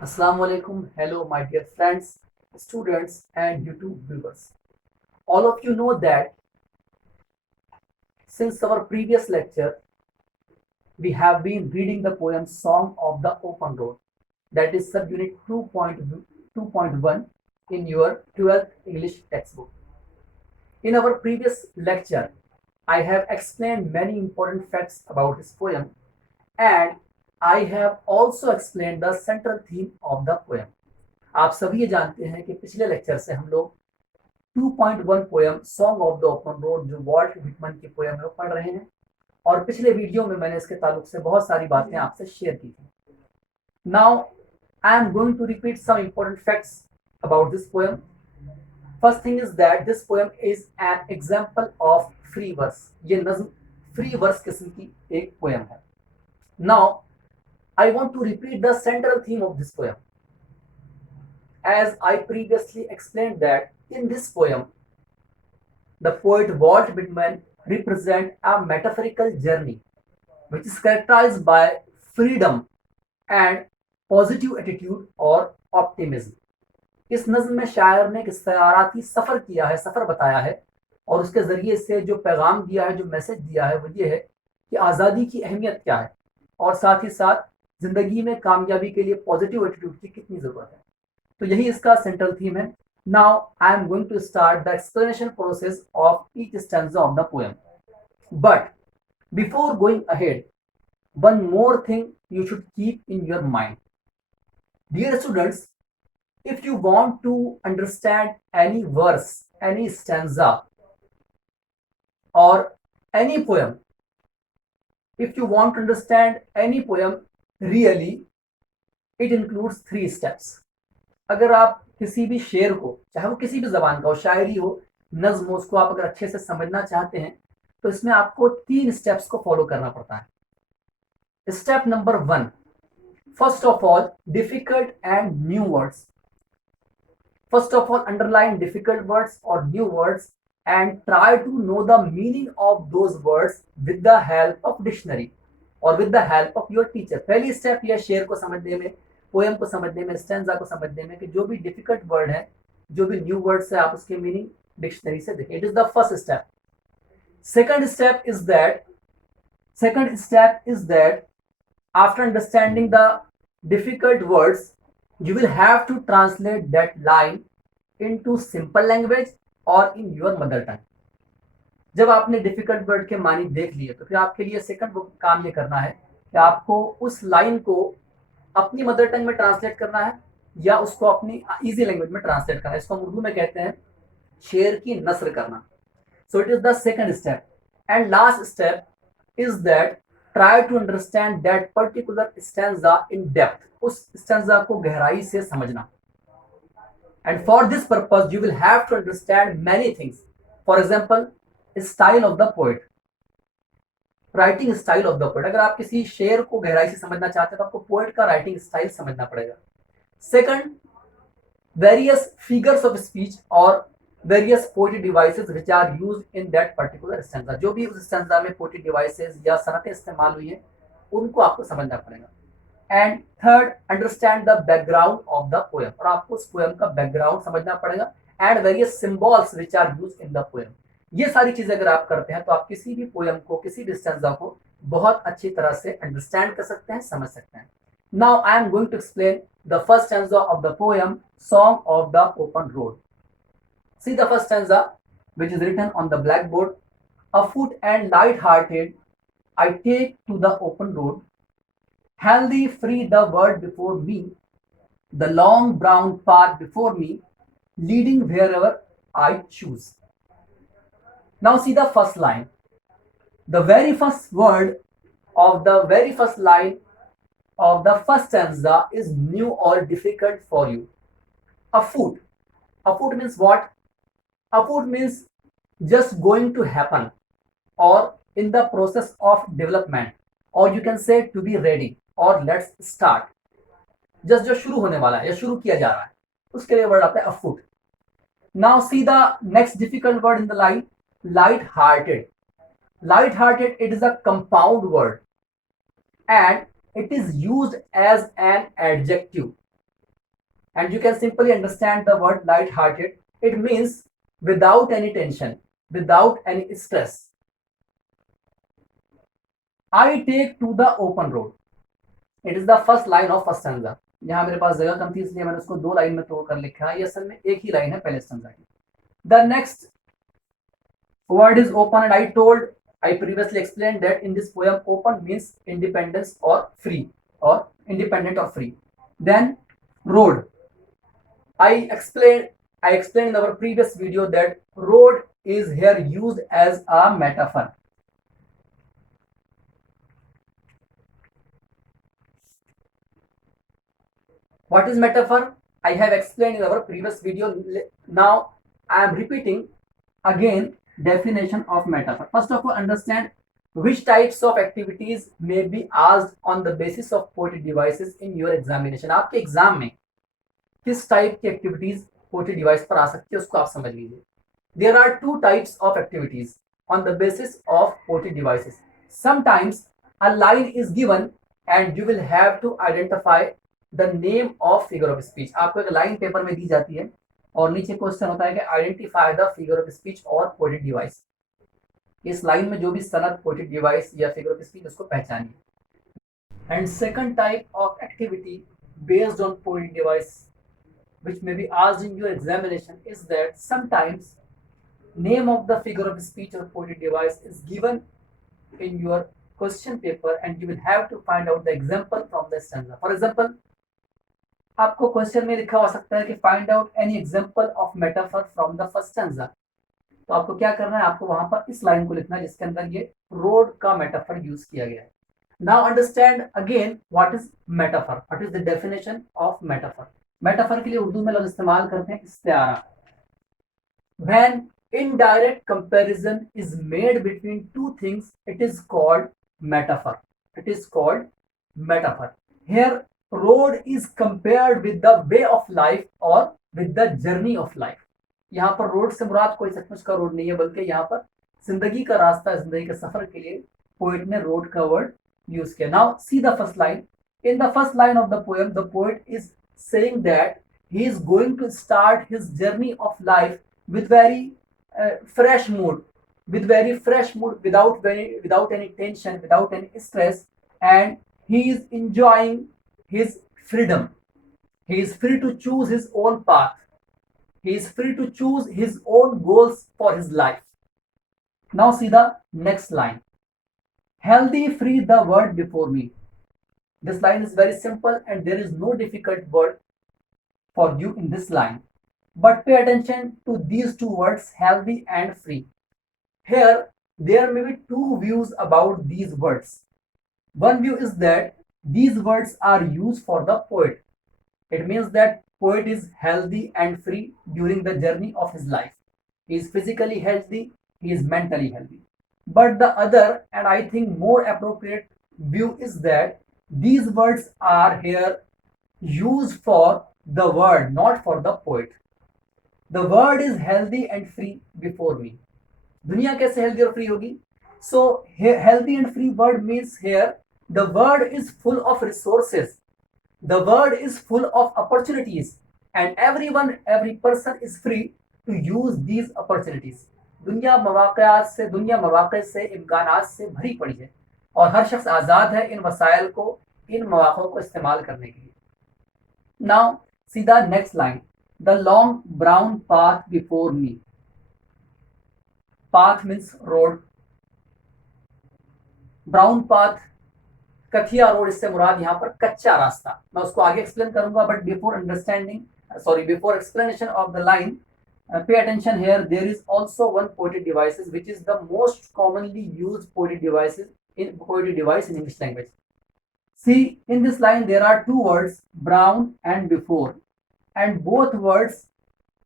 Assalamu alaikum. Hello, my dear friends, students, and YouTube viewers. All of you know that since our previous lecture, we have been reading the poem Song of the Open Road, that is subunit 2.1 in your 12th English textbook. In our previous lecture, I have explained many important facts about this poem and I have also explained the central theme of the poem. आप सभी ये जानते हैं कि पिछले लेक्चर से हम लोग 2.1 poem song of the open road जो वॉल्ट विटमन की पोयम है वो पढ़ रहे हैं और पिछले वीडियो में मैंने इसके ताल्लुक से बहुत सारी बातें आपसे शेयर की थी. Now I am going to repeat some important facts about this poem. First thing is that this poem is an example of free verse. ये नज्म फ्री वर्स किस्म की एक पोयम है. Now I want to repeat the central theme of this poem. As I previously explained that in this poem, the poet Walt Whitman represents a metaphorical journey which is characterized by freedom and positive attitude or optimism. इस नज्म में शायर ने एक सयाराती सफ़र किया है, सफ़र बताया है और उसके ज़रिए से जो पैगाम दिया है, जो मैसेज दिया है वो ये है कि आज़ादी की अहमियत क्या है और साथ ही साथ ज़िंदगी में कामयाबी के लिए पॉजिटिव एटीट्यूड की कितनी ज़रूरत है. तो यही इसका सेंट्रल थीम है. Now I am going to start the explanation process of each stanza of the poem. But before going ahead, one more thing you should keep in your mind. Dear students, if you want to understand any verse, any stanza, or any poem, if you want to understand any poem really, it includes 3 steps. अगर आप किसी भी शेर को, चाहे वो किसी भी जबान का हो, शायरी हो, नज्म हो, उसको आप अगर अच्छे से समझना चाहते हैं तो इसमें आपको 3 स्टेप्स को फॉलो करना पड़ता है. Step number 1, first of all difficult and new words. First of all underline difficult words और new words and try to know the meaning of those words with the help of dictionary और with the help of your teacher. पहली step यह शेर को समझने में, पोएम को समझने में, स्टैंजा को समझने में कि जो भी डिफिकल्ट वर्ड है, जो भी न्यू वर्ड्स है, आप उसके मीनिंग डिक्शनरी से देखें. It is the first step. Second step is that after understanding the difficult words you will have to translate that line into simple language or in your mother tongue. जब आपने difficult word के मानी देख लिए तो फिर आपके लिए सेकंड काम ये करना है कि आपको उस लाइन को अपनी मदर टंग में ट्रांसलेट करना है या उसको अपनी इजी लैंग्वेज में ट्रांसलेट करना है. इसको हम उर्दू में कहते हैं शेर की नस्र करना. So it is the second step. And last step is that try to understand that particular stanza in depth. उस स्टैंजा को गहराई से समझना. And for this purpose you will have to understand many things. For example, style of the poet, writing style of the poet. अगर आप किसी शेर को गहराई से समझना चाहते हैं तो आपको पोएट का राइटिंग स्टाइल समझना पड़ेगा. Second, various figures of speech और various poetic devices which are used in that particular stanza. जो भी उस स्टैंजा में पोएटिक डिवाइसेस या सनतें इस्तेमाल हुई हैं उनको आपको समझना पड़ेगा. And third, understand the background of the poem. और आपको उस पोएम का बैकग्राउंड समझना पड़ेगा. And various symbols which are used in the poem. ये सारी चीजें अगर आप करते हैं तो आप किसी भी पोएम को, किसी भी स्टैंजा को बहुत अच्छी तरह से अंडरस्टैंड कर सकते हैं, समझ सकते हैं. Now I am going to explain the first stanza of the poem song of the open road. See the first stanza which is written on the blackboard. Afoot and light-hearted, I take to the open road. Healthy, free the world before me, the long brown path before me, leading wherever I choose. Now see the first line. The very first word of the very first line of the first stanza is new or difficult for you. Afoot. Afoot means what? Afoot means just going to happen or in the process of development, or you can say to be ready or let's start. just जो शुरू होने वाला है या शुरू किया जा रहा है उसके लिए वर्ड आता है afoot. Now see the next difficult word in the line, light hearted. Light hearted, it is a compound word and it is used as an adjective. and you can simply understand the word light-hearted. It means without any tension, without any stress. I take to the open road. It is the first line of first stanza. यहाँ मेरे पास जगह कम थी इसलिए मैंने उसको दो लाइन में तोड़कर लिखा है, ये असल में एक ही लाइन है पहले स्टैंजा की. The next word is open, and I previously explained that in this poem open means independence or free, or independent or free. Then road. I explained in our previous video that road is here used as a metaphor. What is metaphor? I have explained in our previous video. Now I am repeating again definition of metaphor. First of all, understand which types of activities may be asked on the basis of poetic devices in your examination. आपके एग्जाम में किस टाइप की activities poetry device पर आ सकती है उसको आप समझ लीजिए. There are two types of activities on the basis of poetic devices. Sometimes a line is given and you will have to identify the name of figure of speech. आपको एक line paper में दी जाती है और नीचे क्वेश्चन होता है कि identify the figure of speech और पोएटिक डिवाइस. इस लाइन में जो भी सनद पोएटिक डिवाइस या फिगर ऑफ स्पीच उसको पहचानिए. And second type of activity based on poetic device which may be asked in your examination is that sometimes name of the figure of speech or poetic device is given in your question paper and you will have to find out the example from the stanza. For example, आपको क्वेश्चन में लिखा हो सकता है कि find out any example of metaphor from the first stanza. तो आपको क्या करना है, आपको वहां पर इस लाइन को लिखना है जिसके अंदर ये रोड का मेटाफर यूज किया गया है. Now understand again what is metaphor, what is the definition of metaphor. Metaphor के लिए उर्दू में लोग इस्तेमाल करते हैं इस्तिआरा. When indirect comparison is made between two things it is called metaphor. It is called metaphor. Here road is compared with the way of life or with the journey of life. यहाँ पर रोड से मुराद कोई सचमुच का रोड नहीं है बल्कि यहाँ पर जिंदगी का रास्ता, जिंदगी के सफर के लिए पोएट ने रोड का वर्ड यूज किया. Now see the first line. In the first line of the poem the poet is saying that he is going to start his journey of life with very fresh mood, without any tension, without any stress, and he is enjoying his freedom. He is free to choose his own path. He is free to choose his own goals for his life. Now see the next line. Healthy, free the word before me. This line is very simple and there is no difficult word for you in this line. But pay attention to these two words, healthy and free. Here, there may be two views about these words. One view is that these words are used for the poet. It means that poet is healthy and free during the journey of his life. He is physically healthy, he is mentally healthy. But the other, and I think more appropriate view is that these words are here used for the word, not for the poet. The word is healthy and free before me. दुनिया कैसे healthy और free होगी? So healthy and free word means here the word is full of resources. The word is full of opportunities, and every person is free to use these opportunities. दुनिया मवाक़े से इम्कानात से भरी पड़ी है और हर शख्स आज़ाद है इन वसाइल को, इन मौक़ों को इस्तेमाल करने के लिए. Now see the next line. The long brown path before me. Path means road. Brown path, कथिया रोड, इससे मुराद यहाँ पर कच्चा रास्ता. मैं उसको आगे एक्सप्लेन करूंगा, but before explanation of the line, pay attention here. There is also one poetic devices which is the most commonly used poetic device in English language. See, in this line there are two words, brown and before, and both words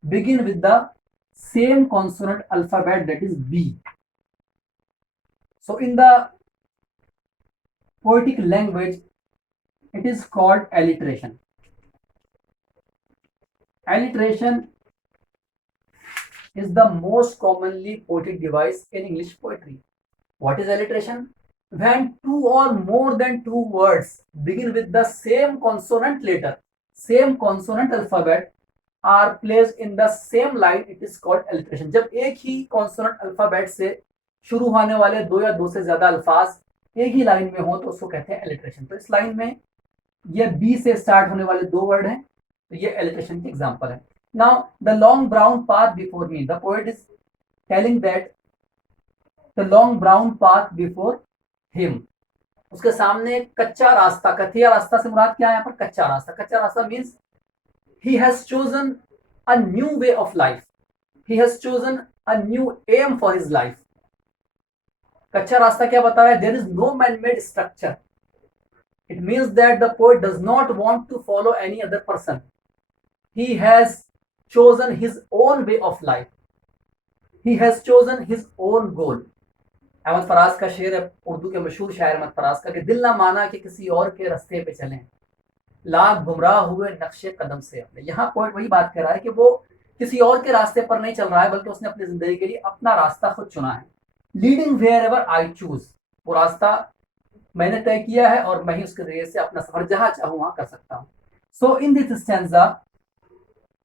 begin with the same consonant alphabet, that is B. So in the poetic language it is called alliteration. Alliteration is the most commonly poetic device in English poetry. What is alliteration? When two or more than two words begin with the same consonant letter. same consonant alphabet are placed in the same line, it is called alliteration. जब एक ही consonant alphabet से शुरू होने वाले दो या दो से ज्यादा अल्फाज एक ही लाइन में हो तो उसको कहते हैं alliteration. तो इस लाइन में ये बी से स्टार्ट होने वाले दो वर्ड हैं, तो ये alliteration की एग्जांपल है. Now the long brown path before me, the poet is telling that the long brown path before him, उसके सामने कच्चा रास्ता, कथिया रास्ता से मुराद क्या है यहाँ पर? कच्चा रास्ता. कच्चा रास्ता means he has chosen a new way of life, he has chosen a new aim for his life. कच्चा रास्ता क्या बता रहा है? There is no man-made structure. It means that the poet does not want to follow any other person. He has chosen his own way of life. He has chosen his own goal. Ahmad फराज का शेर है, उर्दू के मशहूर शायर अहमद फराज का, कि दिल ना माना कि किसी और के रास्ते पे चलें, लाख गुमराह हुए नक्शे कदम से अपने. यहाँ पोइट वही बात कर रहा है कि वो किसी और के रास्ते पर नहीं चल रहा है, बल्कि उसने अपनी जिंदगी के लिए अपना रास्ता खुद चुना है. Leading wherever I choose, वो रास्ता मैंने तय किया है और मैं ही उसके जरिए से अपना सफर जहां चाहूं वहां कर सकता हूं. So in this stanza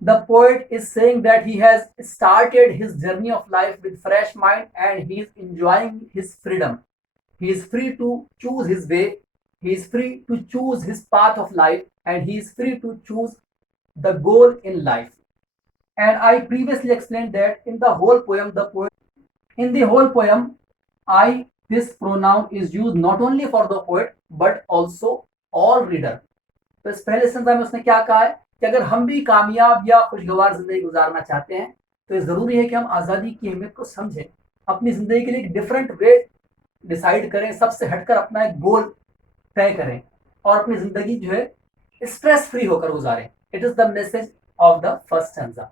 the poet is saying that he has started his journey of life with fresh mind and he is enjoying his freedom. He is free to choose his way, he is free to choose his path of life, and he is free to choose the goal in life. And I previously explained that in the whole poem, in the whole poem, I, this pronoun is used not only for the poet but also all reader. तो इस पहले संदर्भ में उसने क्या कहा है कि अगर हम भी कामयाब या खुशगवार जिंदगी गुजारना चाहते हैं तो ये जरूरी है कि हम आज़ादी की अहमियत को समझें, अपनी जिंदगी के लिए एक डिफरेंट वे डिसाइड करें, सबसे हटकर अपना एक गोल तय करें और अपनी जिंदगी जो है स्ट्रेस फ्री होकर गुजारें. It is the message of the first stanza.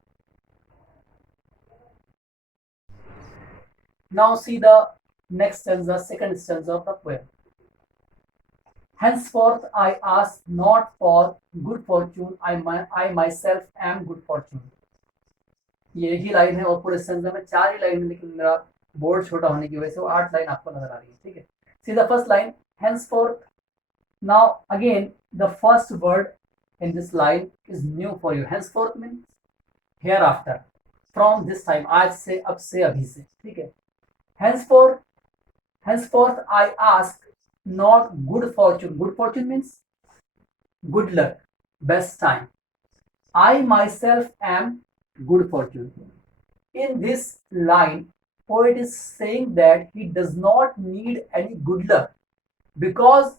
Now see the next stanza, second stanza of the poem. Henceforth I ask not for good fortune, I myself am good fortune. ये ही लाइन है और पूरे स्टैंजा में 4 ही लाइन है, लेकिन मेरा बोर्ड छोटा होने की वजह से वो 8 लाइन आपको नजर आ रही है. ठीक है, see the first line henceforth. Now again the first word in this line is new for you. Henceforth means hereafter, from this time, आज से, अब से, अभी से. ठीक है, henceforth I ask not good fortune. Good fortune means good luck, best time. I myself am good fortune. In this line, poet is saying that he does not need any good luck because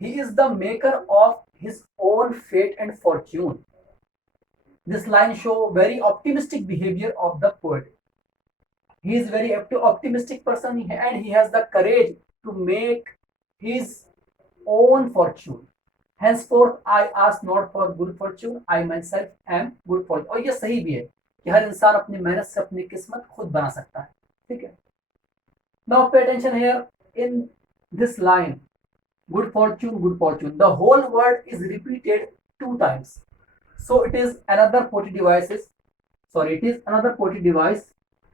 he is the maker of his own fate and fortune. This line shows very optimistic behavior of the poet. He is very optimistic person and he has the courage to make his own fortune. Henceforth I ask not for good fortune, I myself am good fortune. और ये सही भी है कि हर इंसान अपनी मेहनत से अपनी किस्मत खुद बना सकता है. ठीक है, now pay attention here. In this line, good fortune, good fortune, the whole word is repeated 2 times. So it is another poetic device,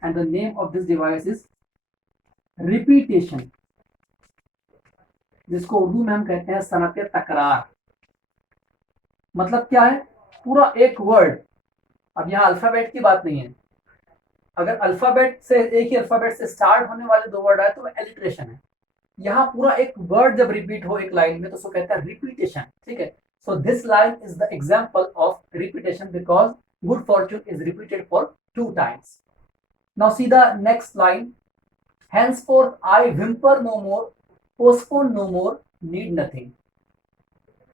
and the name of this device is repetition, जिसको उर्दू में हम कहते हैं सनत तकरार. मतलब क्या है? पूरा एक वर्ड. अब यहाँ अल्फाबेट की बात नहीं है. अगर अल्फाबेट से, एक ही अल्फाबेट से स्टार्ट होने वाले 2 वर्ड आए तो एलिट्रेशन है. यहाँ पूरा एक वर्ड जब रिपीट हो एक लाइन में तो उसको कहते हैं रिपीटेशन. ठीक है, so this line is the example of repetition because good Fortune is repeated for 2 times. Now see the next line. henceforth I whimper no more, postpone no more, need nothing.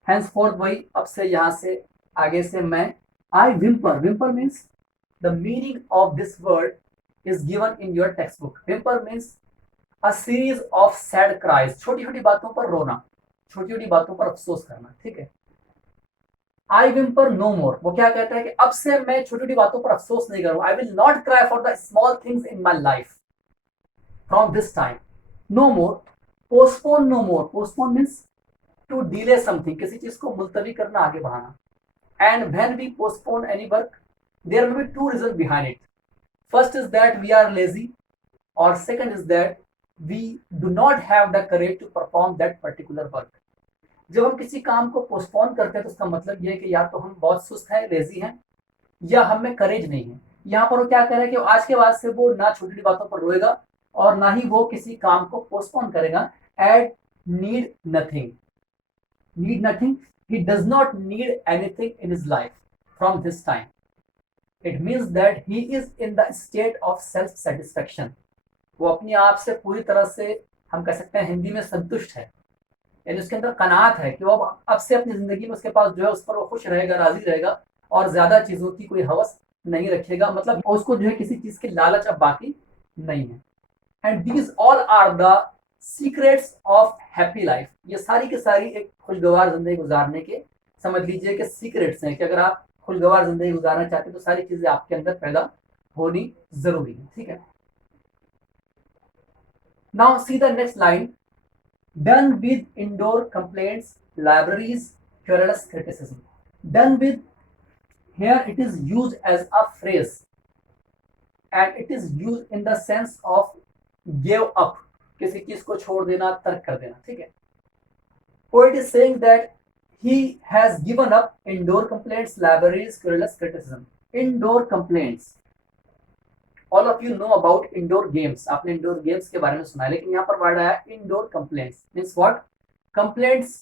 henceforth वही, अब से, यहाँ से, आगे से मैं. I whimper means the meaning of this word is given in your textbook. whimper means a series of sad cries, छोटी छोटी बातों पर रोना, छोटी छोटी बातों पर अफसोस करना. ठीक है, I whimper no more, वो क्या कहता है कि अब से मैं छोटी छोटी बातों पर अफसोस नहीं करूँ. I will not cry for the small things in my life from this time. no more, postpone no more. postpone means to delay something, किसी चीज को मुलतवी करना, आगे बढ़ाना. and when we postpone any work, there will be 2 reasons behind it. First is that we are lazy, or second is that we do not have the courage to perform that particular work. जब हम किसी काम को पोस्टपोन करते हैं तो उसका मतलब ये है कि या तो हम बहुत सुस्त हैं, लेजी हैं, या हम में करेज नहीं है। यहाँ पर वो क्या कह रहा है कि आज के बाद से वो ना छोटी छोटी बातों पर रोएगा और ना ही वो किसी काम को पोस्टपोन करेगा। At need nothing, need nothing, he does not need anything in his life from this time. It means that he is in the state of self satisfaction. वो अपने आप से पूरी तरह से, हम कह सकते हैं हिंदी में, संतुष्ट है, यानी उसके अंदर कनात है कि वो अब से अपनी जिंदगी में उसके पास जो है उस पर वो खुश रहेगा, राजी रहेगा और ज्यादा चीजों की कोई हवस नहीं रखेगा, मतलब उसको जो है किसी चीज की लालच अब बाकी नहीं है। And these all are the secrets of happy life. ये सारी की सारी एक खुशगवार जिंदगी गुजारने के, समझ लीजिए कि सीक्रेट्स हैं कि अगर आप खुशगवार जिंदगी गुजारना चाहते हैं तो सारी चीजें आपके अंदर पैदा होनी जरूरी है। ठीक है, now see the next line, done with indoor complaints, libraries, querulous criticism. Done with, here it is used as a phrase and it is used in the sense of give up, किसी चीज को छोड़ देना, तर्क कर देना। ठीक है, poet is saying that he has given up indoor complaints, libraries, querulous criticism. Indoor complaints, all of you know about indoor games, आपने indoor games के बारे में सुना है, लेकिन यहाँ पर वर्ड आया indoor complaints, means what? Complaints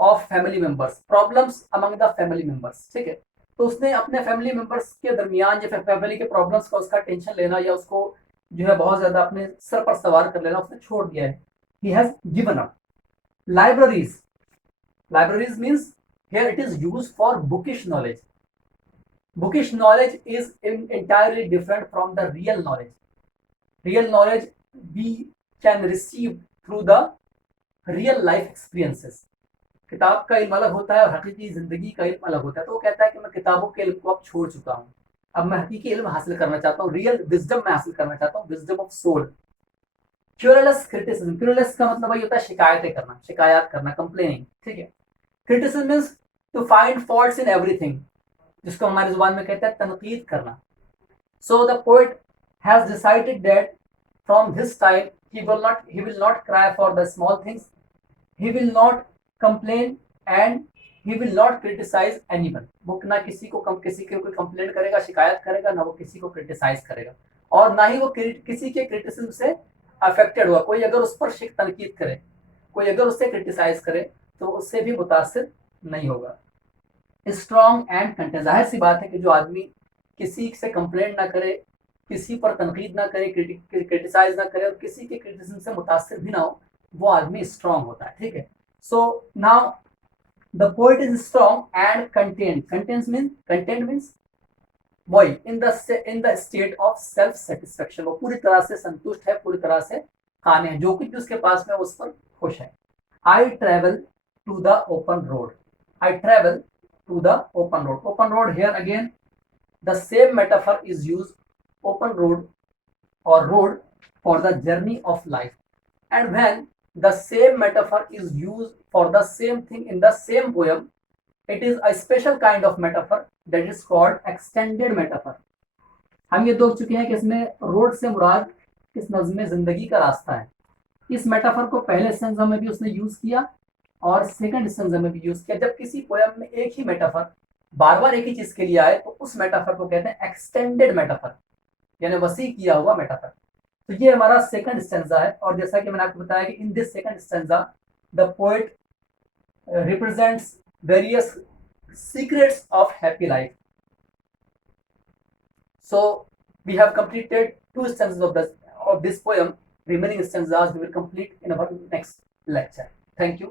of family members, problems among the family members। ठीक है, तो उसने अपने फैमिली मेंबर्स के दरमियान या फैमिली के प्रॉब्लम्स का उसका टेंशन लेना या उसको जो है बहुत ज्यादा अपने सर पर सवार कर लेना उसने छोड़ दिया है। He has given up. Libraries, libraries means here it is used for bookish knowledge. Bookish knowledge is entirely different from the real knowledge. Real knowledge we can receive through the real life experiences. किताब का इल्म अलग होता है और हकीकी जिंदगी का इल्म अलग होता है। तो वो कहता है कि मैं किताबों के इल्म को अब छोड़ चुका हूँ, अब मैं हकीकी इल्म हासिल करना चाहता हूँ, रियल विजडम मैं हासिल करना चाहता हूँ, विजडम ऑफ सोल। क्यूरलेस क्रिटिसिज्म, क्यूरलेस का मतलब वही होता है शिकायतें करना, शिकायत करना, कंप्लेनिंग। ठीक है, criticism means to find faults in everything, जिसको हमारी जुबान में कहते हैं तनकीद करना। So the poet has decided that from this time he will not cry for the small things, he will not complain and he will not criticize anyone। वो ना किसी को किसी के कोई कंप्लेंट करेगा, शिकायत करेगा, ना वो किसी को क्रिटिसाइज करेगा और ना ही वो किसी के क्रिटिसिज्म से अफेक्टेड हुआ। कोई अगर उस पर तनकीद करे, कोई अगर उससे क्रिटिसाइज करे तो उससे भी मुतासिर नहीं होगा। स्ट्रॉन्ग एंड कंटेंट, जाहिर सी बात है कि जो आदमी किसी से कंप्लेंट ना करे, किसी पर तनकीद ना करे, क्रिटिसाइज ना करे और किसी के क्रिटिसिज्म से मुतासिर भी ना हो, वो आदमी स्ट्रॉन्ग होता है। ठीक है, so now the poet is strong and content means boy in the state of self satisfaction। वो पूरी तरह से संतुष्ट है, पूरी तरह से काने हैं, जो कुछ भी उसके पास में उस पर खुश है। I travel to the open road, I travel to the open road। open road, here again the same metaphor is used, open road or road for the journey of life, and when the same metaphor is used for the same thing in the same poem, it is a special kind of metaphor that is called extended metaphor। हम ये देख चुके हैं कि इसमें रोड से मुराद इस नज़्म जिंदगी का रास्ता है। इस मेटाफर को पहले स्टेंजा में भी उसने यूज किया और सेकंड स्टेंजा में भी यूज किया। जब किसी पोयम में एक ही मेटाफर बार बार एक ही चीज के लिए आए तो उस मेटाफर को कहते हैं एक्सटेंडेड मेटाफर, यानी वसी किया हुआ मेटाफर। तो ये हमारा सेकंड स्टेंजा है और जैसा कि मैंने आपको बताया कि in this second stanza the poet represents various secrets of happy life. So we have completed 2 stanzas of this poem. Remaining stanzas we will complete in our next lecture. Thank you.